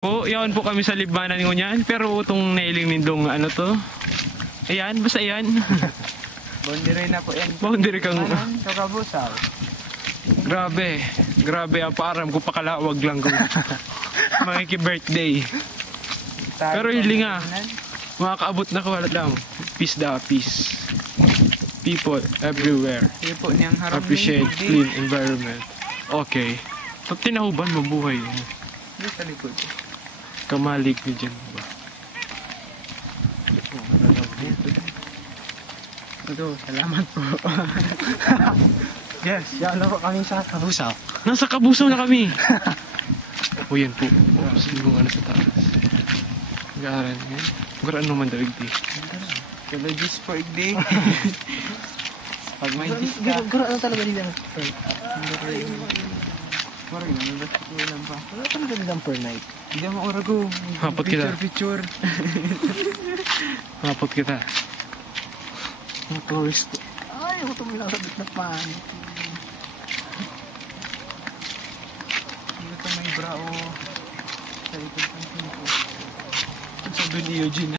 Po, yan po kami sa libanan ng Ngunyan. Pero itong nailing nindong ano to. Ayan, basta ayan. Boundary na po yan. Boundary kang... Kakabusaw. Grabe. Grabe ang param ko pakalawag lang ko. Makiki-birthday. Pero hiling nga. Makakaabot na ko wala lang. Peace da, peace. People everywhere. Hindi po niyang harap Appreciate clean environment. Okay. Pag tinahuban, mabuhay. Hindi sa likod. Kamalig ni dyan ba? Ito, salamat po. Yes, yan po kami sa Kabusaw. Nasa Kabusaw na kami. O yan po. Sino ano sa taas? Nag-aaral yan. Nag-aaral naman daig di. Colleges for day. Pag may diska. Gura talaga nila. Parang naman, basta ko lang pa. Wala talaga nilang per night. Hindi mo orago. Hapot kita. Picture. Hapot kita. Mga tourist. Ay, ako tumila sa bit na pan. Dito may brao. Sa likod ng pinto. Sabi ni Eugene.